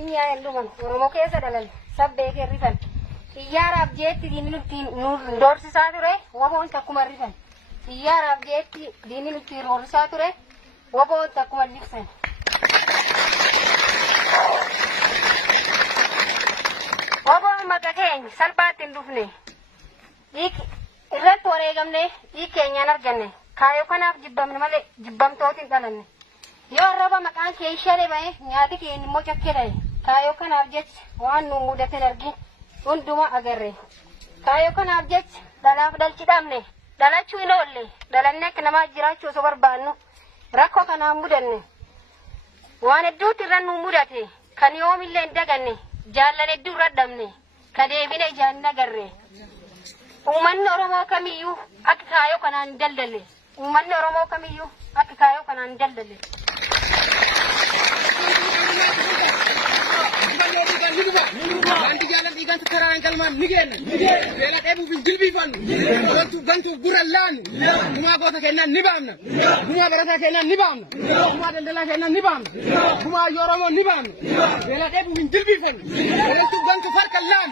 keenya enduman Oromoo keessa dalal sabbee kerrifan xiyyaaraaf jeetti diinni nutti doorsisaa ture waboon takkuma rifan xiyyaaraaf jeetti diinni nutti doorsisaa ture waboon takkuma lifsan waboon maqaa keenya salphaatti hin dhufne irratti wareegamne dhiig keenyaan arganne kaayoo kanaaf jibbamne malee jibbamtootiin dhalanne yoo arraba maqaan kee ishee bahe nyaati keenya immoo cakkee ta'e kaayoo kanaaf jecha waan nu mudateen argin hunduma agarre kaayoo kanaaf jecha dhalaaf dhalchi dhabne dhalachuu hin oolle dhalanne akka namaa jiraachuu osoo barbaannu rakkoo kanaan mudanne waan hedduutti irra nu mudate kan yoomillee hin daganne jaallan hedduu irra dhabne ka deebine ijaan hin agarre uummanni Oromoo kamiyyuu akka kaayoo kanaan hin daldalle uummanni Oromoo kamiyyuu akka kaayoo kanaan hin daldalle. Wanti jalan ikan sekarang kalman nigen, bela tebu binjilbi fan, bantu gurallan, bunga kota kena nibamna, bunga barasa kena nibamna, bunga dendela kena nibamna, bunga yoromo nibamna, bela tebu binjilbi fan, bantu farkallan,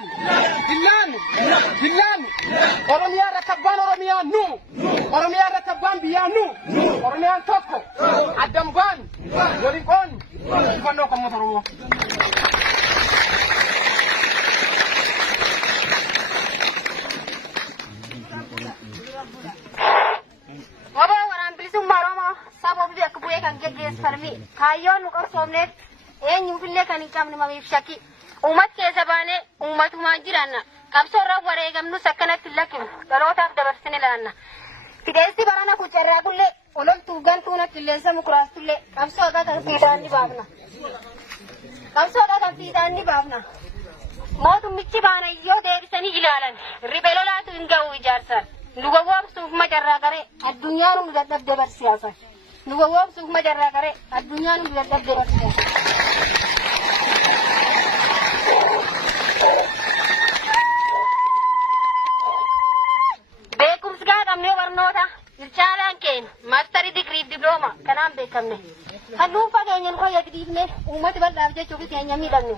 dillan, Oromia rakaban Oromia nu, Oromia rakaban biya nu, Oromia toko, Adam ban, Golikon, kono kamu Oromo. Kaayyoon nu qabsoomneef eenyuufillee kan hin qabne mamiif shakki uummata keessa baanee uummatumaan jiraanna qabsoorraa wareegamnus akkanatti lakkinu dhalootaaf dabarsine laanna fideessi barana kucarraa kullee ololtuuf gantuuna qilleensa mukuraastullee qabsoodhaa kan fiidaan ni baafna mootummichi baana yoo deebisanii ilaalan riphee lolaatu hin ga'u ijaarsaan nu gowwoomsuuf macarraa garee addunyaan nu dadhabde barsiyaasa. Nuwawam suuf majarraa qaree addunyaan nu dadhabde barsiisa. Beekumsi gaa qabnee barnoota ilchaalaan keenya maastarii digirii diplooma kanaan beekamne. Kan dhuunfaa keenya nu fayyadu dhiifne uummati bal'aaf jechuuf keenya miidhamne.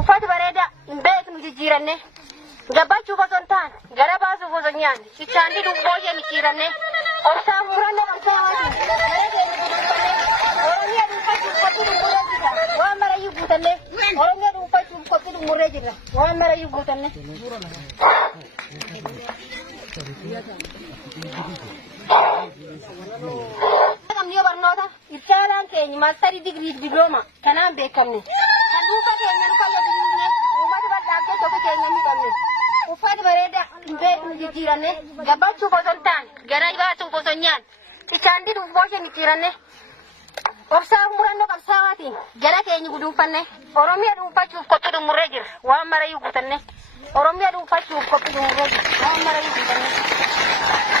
Uffati bareedaa hin beeknu jijjiiranne. Gabbachuuf osoo hin taane gara baasuuf osoo hin nyaanne cichaandii dubboo ishee micciiranne. Obsaan murannoo qabsaa Oromiyaa dhuunfachuuf qophii dhumurree jirra waan marayyuu guutanne Oromiyaa dhuunfachuuf qophii dhumurree jirra waan marayyuu guutanne. Qabnee barnoota ilchaalaan keenya maastarii digirii diplooma kanaan beekamne kan dhuunfaa keenya nu fayyadne uummata bal'aaf jecha ofii keenya miidhamne. Uffati bareedaa hin beeknu jijjiiranne gabbachuuf osoo hin taane gara baasuuf osoo hin nyaanne cichaandii dubboo ishee micciiranne obsaan murannoo qabsaawaatiin gara keenya guduunfanne Oromiyaa dhuunfachuuf qophii dhumurree jirra waan marayyuu guutanne Oromiyaa dhuunfachuuf qophii dhumurree jirra waan marayyuu guutanne.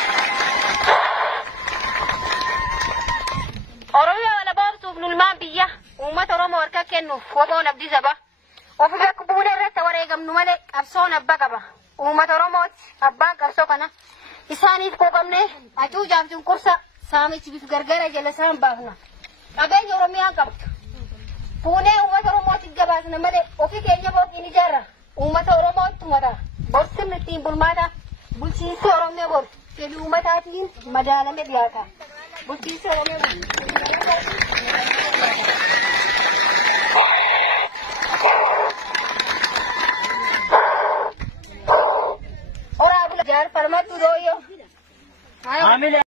Oromiyaa wala boorsuuf nulmaan biyya uummata Oromoo harka kennuuf waboon abdii saba ofi bakka buunee irratti wareegamnu malee qabsoon abbaa qaba. Uummata Oromooti abbaan qabsoo kana isaaniif qoqamne hacuucaaf cunqursa saamichi bifa gargara jala isaan baafna. Qabeenya Oromiyaan qabdu. Fuunee uummata Oromootiif gabaasna malee ofii keenya booqiin ijaarra. Uummata Oromootti mataa. Borsimni ittiin bulmaata. Bulchiinsi Oromiyaa bor. Fedhii uummataatiin madaalame dhiyaata. Bulchiinsi Oromiyaa bor.